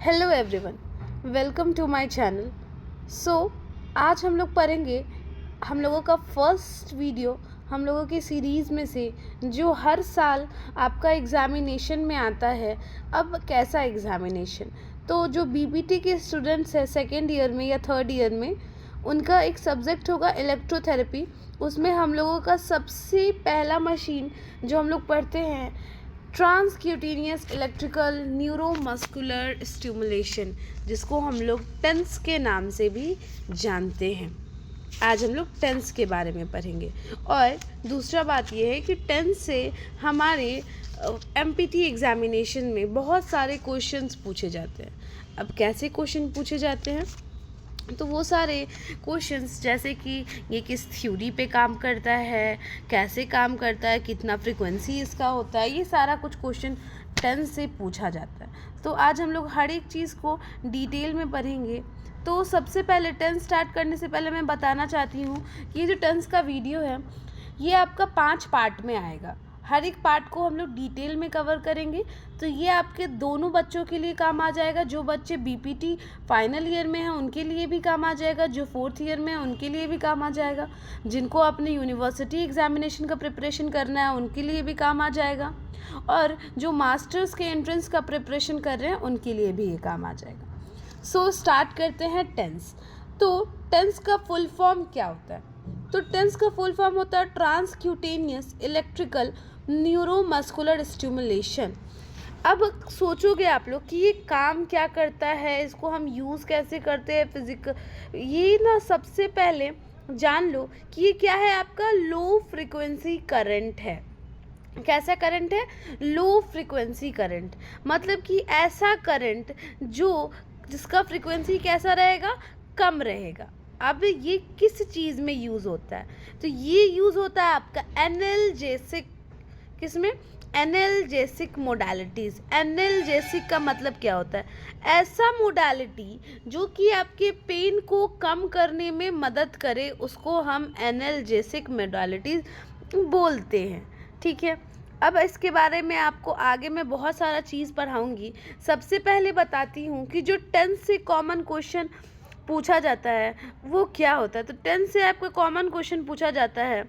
Hello everyone, welcome to my channel. आज हम लोग पढ़ेंगे हम लोगों का फर्स्ट वीडियो हम लोगों की सीरीज़ में से जो हर साल आपका एग्ज़ामिनेशन में आता है। अब कैसा एग्ज़ामिनेशन, तो जो बीपीटी के स्टूडेंट्स हैं सेकेंड ईयर में या थर्ड ईयर में, उनका एक सब्जेक्ट होगा इलेक्ट्रोथेरेपी। उसमें हम लोगों का सबसे पहला मशीन जो हम लोग पढ़ते हैं ट्रांसक्यूटेनियस इलेक्ट्रिकल न्यूरोमस्कुलर स्टिमुलेशन, जिसको हम लोग टेंस के नाम से भी जानते हैं। आज हम लोग टेंस के बारे में पढ़ेंगे। और दूसरा बात यह है कि टेंस से हमारे एमपीटी एग्ज़ामिनेशन में बहुत सारे क्वेश्चंस पूछे जाते हैं। अब कैसे क्वेश्चन पूछे जाते हैं, तो वो सारे क्वेश्चंस जैसे कि ये किस थ्योरी पे काम करता है, कैसे काम करता है, कितना फ्रीक्वेंसी इसका होता है, ये सारा कुछ क्वेश्चन टेंस से पूछा जाता है। तो आज हम लोग हर एक चीज़ को डिटेल में पढ़ेंगे। तो सबसे पहले टेंस स्टार्ट करने से पहले मैं बताना चाहती हूँ कि ये जो टेंस का वीडियो है ये आपका 5 पार्ट में आएगा। हर एक पार्ट को हम लोग डिटेल में कवर करेंगे। तो ये आपके दोनों बच्चों के लिए काम आ जाएगा। जो बच्चे बीपीटी फाइनल ईयर में हैं उनके लिए भी काम आ जाएगा, जो फोर्थ ईयर में हैं उनके लिए भी काम आ जाएगा, जिनको अपने यूनिवर्सिटी एग्जामिनेशन का प्रिपरेशन करना है उनके लिए भी काम आ जाएगा, और जो मास्टर्स के एंट्रेंस का प्रिपरेशन कर रहे हैं उनके लिए भी ये काम आ जाएगा। स्टार्ट करते हैं टेंस। तो टेंस का फुल फॉर्म क्या होता है? तो टेंस का फुल फॉर्म होता है ट्रांसक्यूटेनियस इलेक्ट्रिकल न्यूरोमस्कुलर स्टिमुलेशन। अब सोचोगे आप लोग कि ये काम क्या करता है, इसको हम यूज़ कैसे करते हैं फिजिकल, ये ना सबसे पहले जान लो कि ये क्या है। आपका लो फ्रिक्वेंसी करंट है। कैसा करंट है? लो फ्रिक्वेंसी करंट, मतलब कि ऐसा करंट जिसका फ्रिक्वेंसी कैसा रहेगा, कम रहेगा। अब ये किस चीज़ में यूज़ होता है? तो ये यूज़ होता है आपका एनाल्जेसिक। किसमें? Analgesic modalities. एनाल्जेसिक का मतलब क्या होता है? ऐसा मोडालिटी जो कि आपके पेन को कम करने में मदद करे, उसको हम एनाल्जेसिक मोडालिटीज़ बोलते हैं। ठीक है, अब इसके बारे में आपको आगे मैं बहुत सारा चीज़ पढ़ाऊँगी। सबसे पहले बताती हूँ कि जो टेंस से कॉमन क्वेश्चन पूछा जाता है वो क्या होता है। तो टेंस से आपका कॉमन क्वेश्चन पूछा जाता है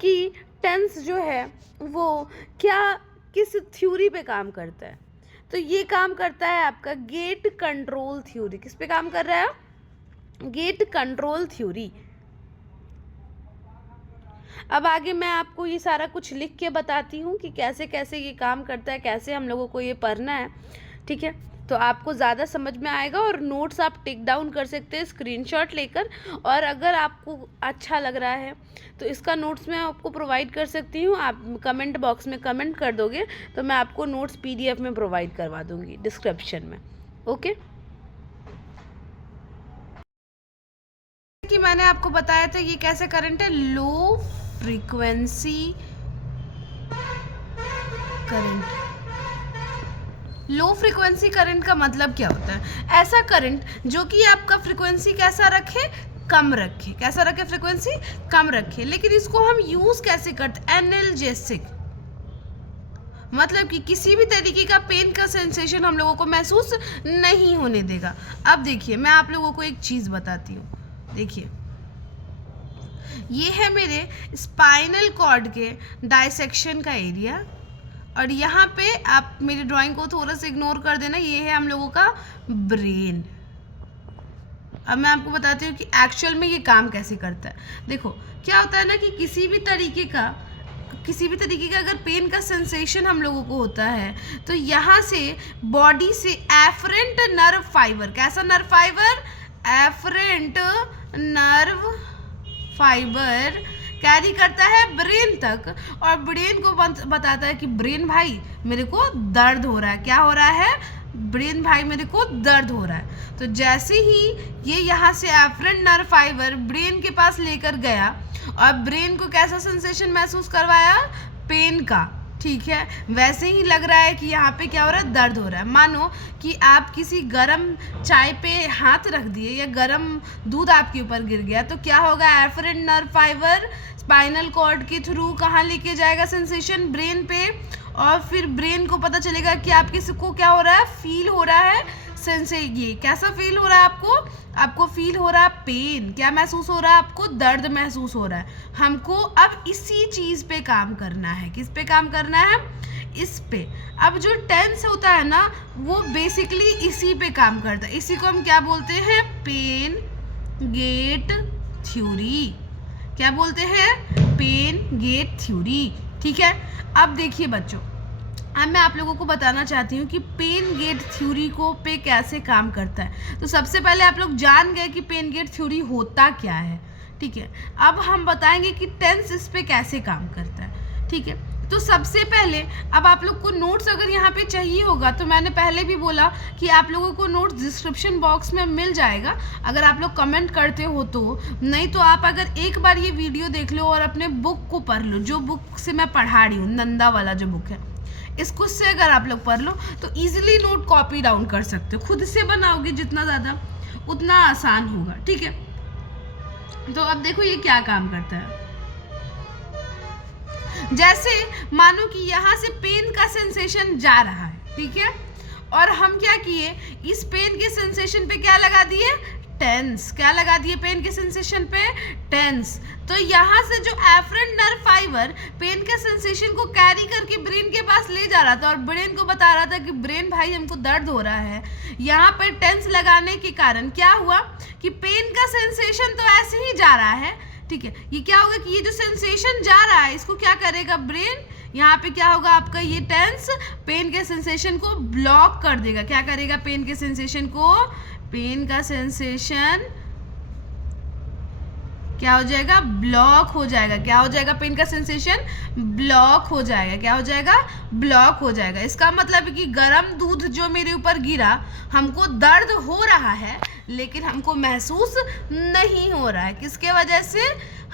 कि टेंस जो है वो किस थ्योरी पे काम करता है। तो ये काम करता है आपका गेट कंट्रोल थ्योरी। किस पे काम कर रहा है? Gate control theory. अब आगे मैं आपको ये सारा कुछ लिख के बताती हूँ कि कैसे कैसे ये काम करता है, कैसे हम लोगों को ये पढ़ना है। ठीक है, तो आपको ज़्यादा समझ में आएगा। और नोट्स आप टेक डाउन कर सकते हैं स्क्रीनशॉट लेकर। और अगर आपको अच्छा लग रहा है तो इसका नोट्स मैं आपको प्रोवाइड कर सकती हूँ। आप कमेंट बॉक्स में कमेंट कर दोगे तो मैं आपको नोट्स PDF में प्रोवाइड करवा दूँगी डिस्क्रिप्शन में। ओके, कि मैंने आपको बताया था ये कैसे करंट है, low frequency current. Low frequency current का मतलब क्या होता है? ऐसा करंट जो कि आपका फ्रीक्वेंसी कैसा रखे, कम रखे। कैसा रखे? फ्रीक्वेंसी कम रखे। लेकिन इसको हम यूज कैसे करते? एनाल्जेसिक, मतलब कि किसी भी तरीके का पेन का सेंसेशन हम लोगों को महसूस नहीं होने देगा। अब देखिए, मैं आप लोगों को एक चीज़ बताती हूँ। देखिए, ये है मेरे स्पाइनल कॉर्ड के डाइसेक्शन का एरिया, और यहाँ पे आप मेरी ड्राइंग को थोड़ा सा इग्नोर कर देना। ये है हम लोगों का ब्रेन। अब मैं आपको बताती हूँ कि एक्चुअल में ये काम कैसे करता है। देखो, क्या होता है ना कि किसी भी तरीके का अगर पेन का सेंसेशन हम लोगों को होता है तो यहाँ से बॉडी से एफरेंट नर्व फाइबर, कैसा nerve fibre? Afferent nerve fibre carry करता है ब्रेन तक, और ब्रेन को बताता है कि ब्रेन भाई मेरे को दर्द हो रहा है। क्या हो रहा है? ब्रेन भाई मेरे को दर्द हो रहा है। तो जैसे ही ये यहाँ से एफरेंट नर्व फाइबर ब्रेन के पास लेकर गया और ब्रेन को कैसा सेंसेशन महसूस करवाया? पेन का। ठीक है, वैसे ही लग रहा है कि यहाँ पे क्या हो रहा है? दर्द हो रहा है। मानो कि आप किसी गरम चाय पे हाथ रख दिए या गरम दूध आपके ऊपर गिर गया, तो क्या होगा? Afferent nerve fibre spinal cord के थ्रू कहाँ लेके जाएगा सेंसेशन? ब्रेन पे, और फिर ब्रेन को पता चलेगा कि आपके को क्या हो रहा है? फील हो रहा है सेंसे ये कैसा फील हो रहा है आपको? आपको फील हो रहा है पेन। क्या महसूस हो रहा है आपको? दर्द महसूस हो रहा है। हमको अब इसी चीज़ पे काम करना है। किस पे काम करना है? इस पे। अब जो टेंस होता है ना, वो बेसिकली इसी पे काम करता है। इसी को हम क्या बोलते हैं? Pain gate theory. क्या बोलते हैं? Pain gate theory. ठीक है। अब देखिए बच्चों, अब मैं आप लोगों को बताना चाहती हूँ कि पेन गेट थ्योरी को पे कैसे काम करता है। तो सबसे पहले आप लोग जान गए कि पेन गेट थ्योरी होता क्या है। ठीक है। अब हम बताएंगे कि टेंस इस पे कैसे काम करता है। ठीक है। तो सबसे पहले अब आप लोग को नोट्स अगर यहाँ पे चाहिए होगा, तो मैंने पहले भी बोला कि आप लोगों को नोट्स डिस्क्रिप्शन बॉक्स में मिल जाएगा, अगर आप लोग कमेंट करते हो तो। नहीं तो आप अगर एक बार ये वीडियो देख लो और अपने बुक को पढ़ लो, जो बुक से मैं पढ़ा रही हूँ, नंदा वाला जो बुक है, इसको से अगर आप लोग पढ़ लो तो इजीली नोट कॉपी डाउन कर सकते हो। खुद से बनाओगे जितना ज़्यादा उतना आसान होगा। ठीक है। तो अब देखो ये क्या काम करता है। जैसे मानो कि यहाँ से पेन का सेंसेशन जा रहा है। ठीक है। और हम क्या किए? इस पेन के सेंसेशन पे क्या लगा दिए? टेंस। क्या लगा दिए पेन के सेंसेशन पे? टेंस। तो यहाँ से जो एफरेंट नर्व फाइबर पेन के सेंसेशन को कैरी करके ब्रेन के पास ले जा रहा था और ब्रेन को बता रहा था कि ब्रेन भाई हमको दर्द हो रहा है, यहाँ पर टेंस लगाने के कारण क्या हुआ कि पेन का सेंसेशन तो ऐसे ही जा रहा है। ठीक है। ये क्या होगा कि ये जो सेंसेशन जा रहा है इसको क्या करेगा ब्रेन? यहाँ पे क्या होगा आपका? ये टेंस पेन के सेंसेशन को ब्लॉक कर देगा। क्या करेगा? पेन के सेंसेशन को, पेन का सेंसेशन क्या हो जाएगा? ब्लॉक हो जाएगा। क्या हो जाएगा? पेन का सेंसेशन ब्लॉक हो जाएगा। क्या हो जाएगा? ब्लॉक हो जाएगा। इसका मतलब है कि गर्म दूध जो मेरे ऊपर गिरा, हमको दर्द हो रहा है लेकिन हमको महसूस नहीं हो रहा है। किसके वजह से?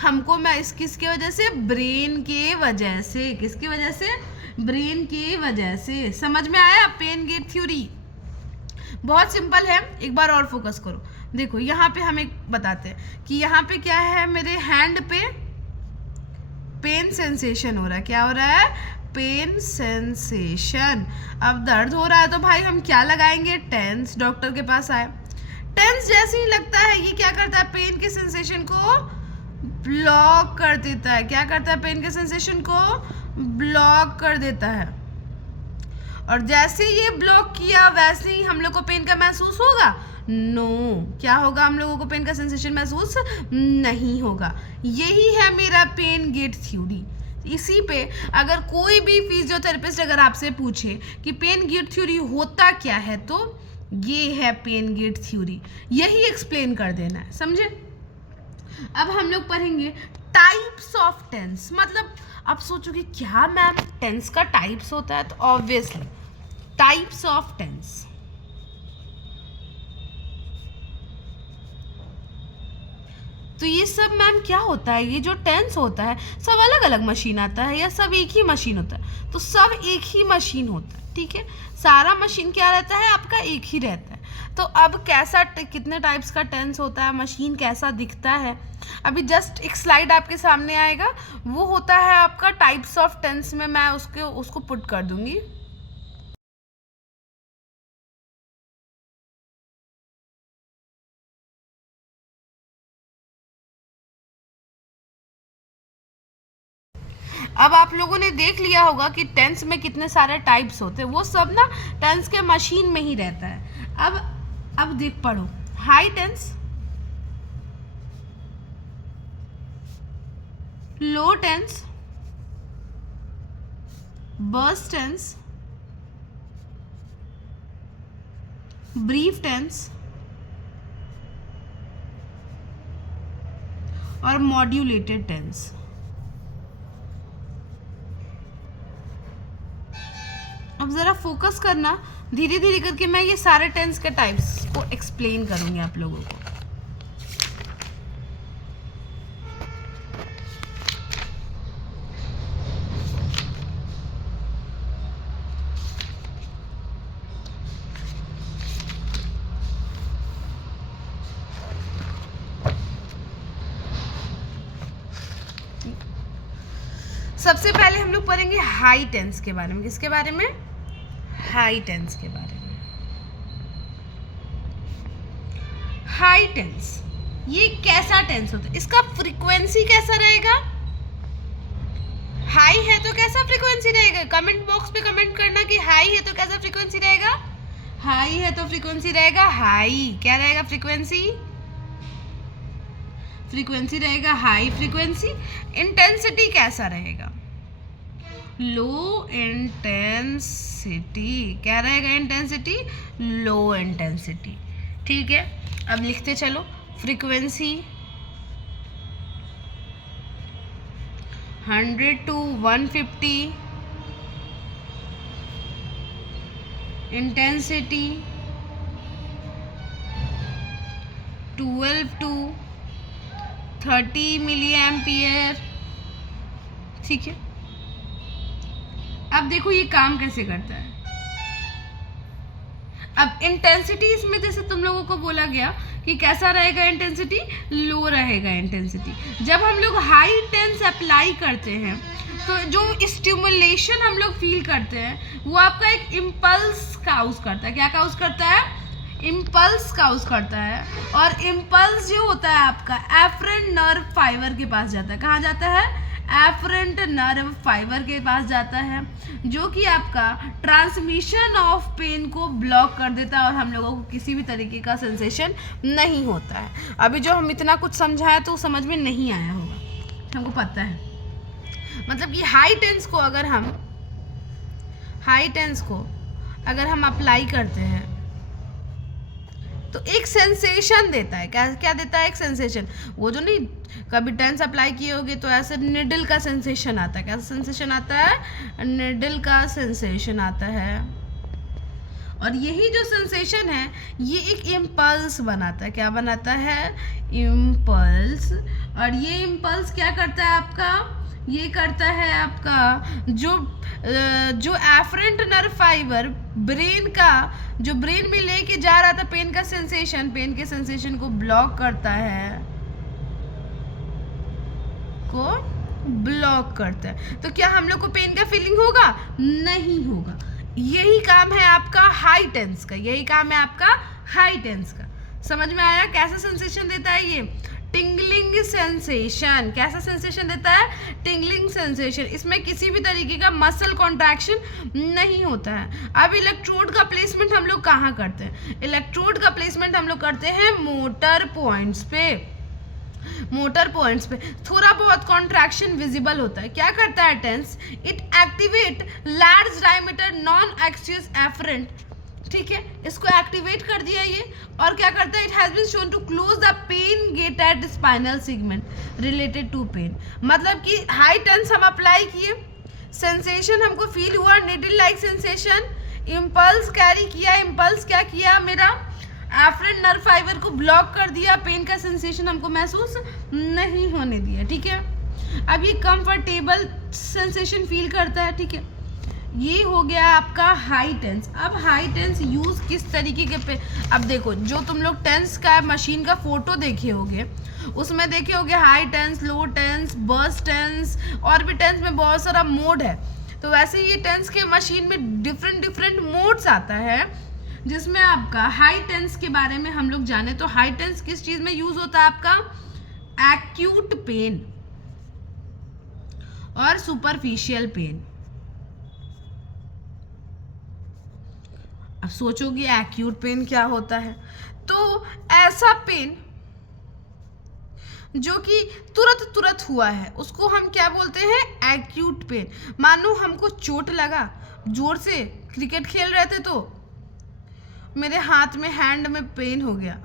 हमको किसके वजह से? ब्रेन के वजह से। किसकी वजह से? ब्रेन के वजह से। समझ में आया पेन गेट थ्योरी? बहुत सिंपल है। एक बार और फोकस करो। देखो यहाँ पे हम एक बताते हैं कि यहाँ पे क्या है, मेरे हैंड पे पेन सेंसेशन हो रहा है। क्या हो रहा है? Pain sensation. अब दर्द हो रहा है तो भाई हम क्या लगाएंगे? टेंस। डॉक्टर के पास आए, टेंस जैसे ही लगता है ये क्या करता है? पेन के सेंसेशन को ब्लॉक कर देता है। क्या करता है? पेन के सेंसेशन को ब्लॉक कर देता है। और जैसे ये ब्लॉक किया वैसे ही हम लोग को पेन का महसूस होगा? नो। क्या होगा? हम लोगों को पेन का सेंसेशन महसूस नहीं होगा। यही है मेरा पेन गेट थ्योरी। इसी पे अगर कोई भी फिजियोथेरेपिस्ट अगर आपसे पूछे कि पेन गेट थ्योरी होता क्या है, तो ये है पेन गेट थ्योरी। यही एक्सप्लेन कर देना है। समझे? अब हम लोग पढ़ेंगे टाइप्स ऑफ टेंस। मतलब आप सोचोगे क्या मैम टेंस का टाइप्स होता है? तो ऑब्वियसली टाइप्स ऑफ टेंस। तो ये सब मैम क्या होता है? ये जो टेंस होता है सब अलग अलग मशीन आता है या सब एक ही मशीन होता है? तो सब एक ही मशीन होता है। ठीक है। सारा मशीन क्या रहता है? आपका एक ही रहता है। तो अब कैसा कितने टाइप्स का टेंस होता है, मशीन कैसा दिखता है, अभी जस्ट एक स्लाइड आपके सामने आएगा, वो होता है आपका टाइप्स ऑफ टेंस में मैं उसको पुट कर दूंगी। अब आप लोगों ने देख लिया होगा कि टेंस में कितने सारे टाइप्स होते हैं, वो सब ना टेंस के मशीन में ही रहता है। अब देख पढ़ो, high TENS, low TENS, burst TENS, brief TENS और मॉड्यूलेटेड टेंस। अब ज़रा फोकस करना, धीरे धीरे करके मैं ये सारे टेंस के टाइप्स को एक्सप्लेन करूंगी आप लोगों को। सबसे पहले हम लोग पढ़ेंगे हाई टेंस के बारे में। किसके बारे में? हाई टेंस के बारे में। हाई टेंस, ये कैसा टेंस होता है, इसका फ्रीक्वेंसी कैसा रहेगा, हाई है तो कैसा फ्रीक्वेंसी रहेगा, कमेंट बॉक्स पे कमेंट करना कि हाई है तो कैसा फ्रीक्वेंसी रहेगा। हाई है तो फ्रीक्वेंसी रहेगा हाई, क्या रहेगा फ्रीक्वेंसी, फ्रीक्वेंसी रहेगा हाई फ्रीक्वेंसी। इंटेंसिटी कैसा रहेगा, लो इंटेंसिटी, क्या रहेगा इंटेंसिटी, लो इंटेंसिटी। ठीक है, अब लिखते चलो, frequency 100 to 150, intensity 12 to 30 milliampere. ठीक है, अब देखो ये काम कैसे करता है। अब इंटेंसिटी इसमें जैसे तुम लोगों को बोला गया कि कैसा रहेगा इंटेंसिटी, लो रहेगा इंटेंसिटी। जब हम लोग हाई टेंस अप्लाई करते हैं तो जो स्टिमुलेशन हम लोग फील करते हैं वो आपका एक इम्पल्स काउज करता है। क्या काउज करता है, इम्पल्स काउज करता है। और इम्पल्स जो होता है आपका एफरेंट नर्व फाइबर के पास जाता है। कहाँ जाता है, एफरेंट नर्व फाइबर के पास जाता है, जो कि आपका ट्रांसमिशन ऑफ पेन को ब्लॉक कर देता है और हम लोगों को किसी भी तरीके का सेंसेशन नहीं होता है। अभी जो हम इतना कुछ समझाया तो समझ में नहीं आया होगा, हमको पता है। मतलब कि हाई टेंस को अगर हम अप्लाई करते हैं तो एक सेंसेशन देता है। क्या देता है, एक सेंसेशन। वो जो नहीं कभी टेंस अप्लाई किए होगे तो ऐसे निडल का सेंसेशन आता है। कैसा सेंसेशन आता है, निडल का सेंसेशन आता है। और यही जो सेंसेशन है ये एक इम्पल्स बनाता है। क्या बनाता है, इम्पल्स। और ये इम्पल्स क्या करता है आपका, ये करता है आपका जो एफरेंट नर्व फाइबर ब्रेन का, जो ब्रेन में लेके जा रहा था पेन का सेंसेशन, पेन के सेंसेशन को ब्लॉक करता है, को ब्लॉक करता है। तो क्या हम लोग को पेन का फीलिंग होगा, नहीं होगा। यही काम है आपका हाई टेंस का, यही काम है आपका हाई टेंस का। समझ में आया कैसा सेंसेशन देता है ये, टिंगलिंग सेंसेशन। कैसा सेंसेशन देता है, टिंगलिंग सेंसेशन। इसमें किसी भी तरीके का मसल कॉन्ट्रैक्शन नहीं होता है। अब इलेक्ट्रोड का प्लेसमेंट हम लोग कहाँ करते हैं, इलेक्ट्रोड का प्लेसमेंट हम लोग करते हैं मोटर पॉइंट्स पे। मोटर पॉइंट्स पे थोड़ा बहुत कॉन्ट्रैक्शन विजिबल होता है। क्या करता है TENS, it activate large diameter non noxious afferent. ठीक है, इसको एक्टिवेट कर दिया ये। और क्या करता है, it has been shown to close the pain gate at spinal segment related to pain. मतलब कि हाई टेंस हम अप्लाई किए, सेंसेशन हमको फील हुआ, needle like sensation, impulse carry किया। इम्पल्स क्या किया, मेरा एफरेंट नर्व फाइबर को ब्लॉक कर दिया, पेन का सेंसेशन हमको महसूस नहीं होने दिया। ठीक है, अब ये कंफर्टेबल सेंसेशन फील करता है। ठीक है, ये हो गया आपका हाई टेंस। अब हाई टेंस यूज किस तरीके के पे, अब देखो जो तुम लोग टेंस का मशीन का फोटो देखे होगे उसमें देखे होगे high TENS, low TENS, burst tense, और भी टेंस में बहुत सारा मोड है। तो वैसे ये टेंस के मशीन में डिफरेंट मोड्स आता है, जिसमें आपका हाई टेंस के बारे में हम लोग जाने तो हाई टेंस किस चीज में यूज होता है आपका, एक्यूट पेन और सुपरफिशियल पेन। अब सोचोगे एक्यूट पेन क्या होता है, तो ऐसा पेन जो कि तुरंत हुआ है उसको हम क्या बोलते हैं, एक्यूट पेन। मानो हमको चोट लगा, जोर से क्रिकेट खेल रहे थे तो मेरे हाथ में, हैंड में पेन हो गया,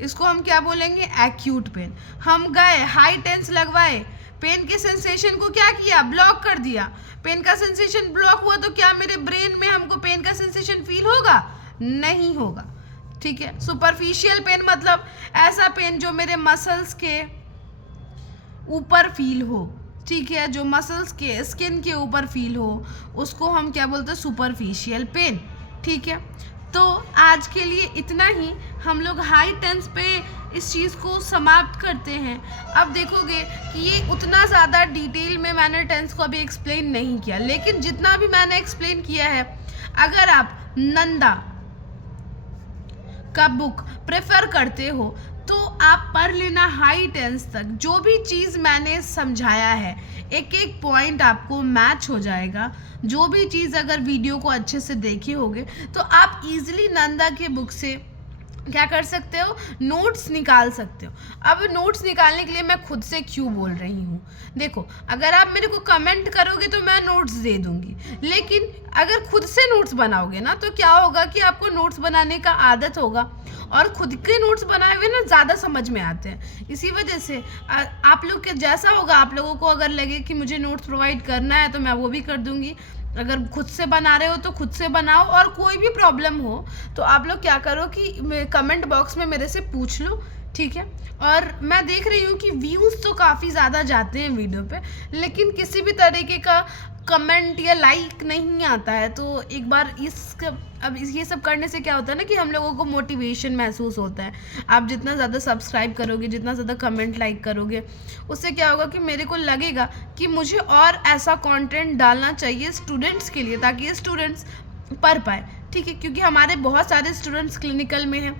इसको हम क्या बोलेंगे, एक्यूट पेन। हम गए हाई टेंस लगवाए, पेन के सेंसेशन को क्या किया, ब्लॉक कर दिया। पेन का सेंसेशन ब्लॉक हुआ तो क्या मेरे ब्रेन में हमको पेन का सेंसेशन फील होगा, नहीं होगा। ठीक है, सुपरफिशियल पेन मतलब ऐसा पेन जो मेरे मसल्स के ऊपर फील हो। ठीक है, जो मसल्स के स्किन के ऊपर फील हो उसको हम क्या बोलते हैं, सुपरफिशियल पेन। ठीक है, तो आज के लिए इतना ही। हम लोग हाई टेंस पे इस चीज़ को समाप्त करते हैं। अब देखोगे कि ये उतना ज़्यादा डिटेल में मैंने टेंस को अभी एक्सप्लेन नहीं किया, लेकिन जितना भी मैंने एक्सप्लेन किया है, अगर आप नंदा का बुक प्रेफर करते हो तो आप पढ़ लेना हाई 10th तक। जो भी चीज़ मैंने समझाया है एक एक पॉइंट आपको मैच हो जाएगा। जो भी चीज़ अगर वीडियो को अच्छे से देखे होगे तो आप इजीली नंदा के बुक से क्या कर सकते हो, नोट्स निकाल सकते हो। अब नोट्स निकालने के लिए मैं खुद से क्यों बोल रही हूँ, देखो अगर आप मेरे को कमेंट करोगे तो मैं नोट्स दे दूँगी, लेकिन अगर खुद से नोट्स बनाओगे ना तो क्या होगा कि आपको नोट्स बनाने का आदत होगा और खुद के नोट्स बनाए हुए ना ज़्यादा समझ में आते हैं। इसी वजह से आप लोग के जैसा होगा, आप लोगों को अगर लगे कि मुझे नोट्स प्रोवाइड करना है तो मैं वो भी कर दूँगी। अगर खुद से बना रहे हो तो खुद से बनाओ, और कोई भी प्रॉब्लम हो तो आप लोग क्या करो कि कमेंट बॉक्स में मेरे से पूछ लो, ठीक है। और मैं देख रही हूँ कि व्यूज़ तो काफ़ी ज़्यादा जाते हैं वीडियो पे, लेकिन किसी भी तरीके का कमेंट या लाइक नहीं आता है। तो एक बार अब ये सब करने से क्या होता है ना कि हम लोगों को मोटिवेशन महसूस होता है। आप जितना ज़्यादा सब्सक्राइब करोगे, जितना ज़्यादा कमेंट लाइक करोगे, उससे क्या होगा कि मेरे को लगेगा कि मुझे और ऐसा कंटेंट डालना चाहिए स्टूडेंट्स के लिए, ताकि ये स्टूडेंट्स पढ़ पाए, ठीक है। क्योंकि हमारे बहुत सारे स्टूडेंट्स क्लिनिकल में हैं,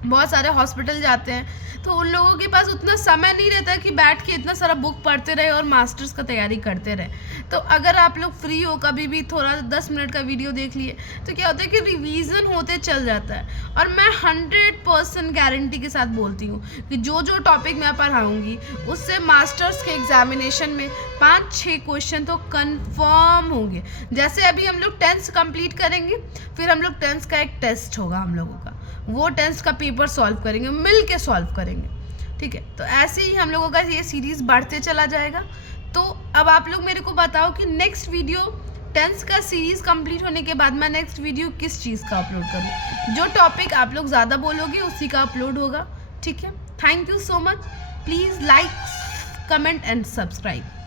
बहुत सारे हॉस्पिटल जाते हैं, तो उन लोगों के पास उतना समय नहीं रहता कि बैठ के इतना सारा बुक पढ़ते रहे और मास्टर्स का तैयारी करते रहे। तो अगर आप लोग फ्री हो, कभी भी थोड़ा 10 मिनट का वीडियो देख लिए तो क्या होता है कि रिवीजन होते चल जाता है। और मैं 100% गारंटी के साथ बोलती हूँ कि जो जो टॉपिक मैं पढ़ाऊँगी उससे मास्टर्स के एग्जामिनेशन में 5-6 क्वेश्चन तो कन्फर्म होंगे। जैसे अभी हम लोग 10th कंप्लीट करेंगे, फिर हम लोग 10th का एक टेस्ट होगा हम लोगों का, वो 10th का पेपर सॉल्व करेंगे, मिल के सॉल्व करेंगे, ठीक है। तो ऐसे ही हम लोगों का ये सीरीज़ बढ़ते चला जाएगा। तो अब आप लोग मेरे को बताओ कि नेक्स्ट वीडियो 10th का सीरीज़ कंप्लीट होने के बाद मैं नेक्स्ट वीडियो किस चीज़ का अपलोड करूँ। जो टॉपिक आप लोग ज़्यादा बोलोगे उसी का अपलोड होगा, ठीक है। Thank you so much. Please like, comment and subscribe.